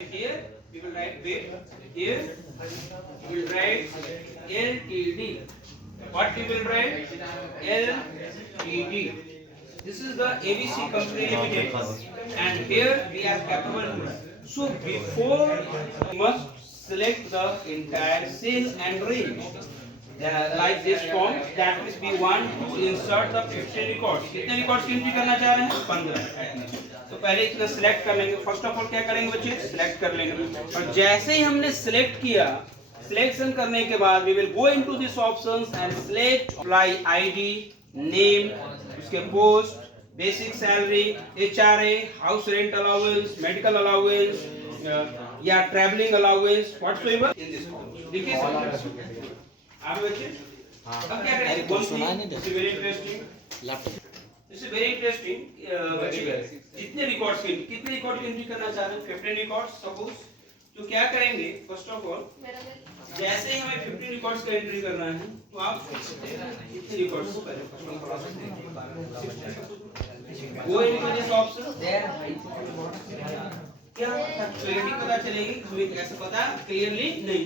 Here we will write wait. Here we will write LTD. What we will write? LTD. This is the ABC Company Limited, and here we are capable. So before we must select the entire cell and range. Like this form, that is we want to insert the 15 records. कितने records की entry करना चाह रहे हैं? 15. तो पहले इतना select कर लेंगे. फर्स्ट ऑफ ऑल क्या करेंगे बच्चे? सिलेक्ट कर लेंगे. और जैसे ही हमने सिलेक्ट किया, सिलेक्शन करने के बाद we will go into this options and select apply ID, name, उसके post, basic salary, HRA, house rent allowance, medical allowance, या traveling allowance, whatsoever in this form. देखिए आप बच्चे अब क्या करेंगे? Very interesting this is very interesting बच्चे. जितने रिकॉर्ड्स के कितने रिकॉर्ड की एंट्री करना चाह रहे हैं? 15 रिकॉर्ड्स सपोज. तो क्या करेंगे? फर्स्ट ऑफ ऑल जैसे ही हमें 15 रिकॉर्ड्स का एंट्री करना है तो आप कितने रिकॉर्ड्स को पहले फर्स्ट ऑफ ऑल वो इनके दिस ऑप्शन क्या क्लियरली पता चलेगी? कैसे पता क्लियरली नहीं.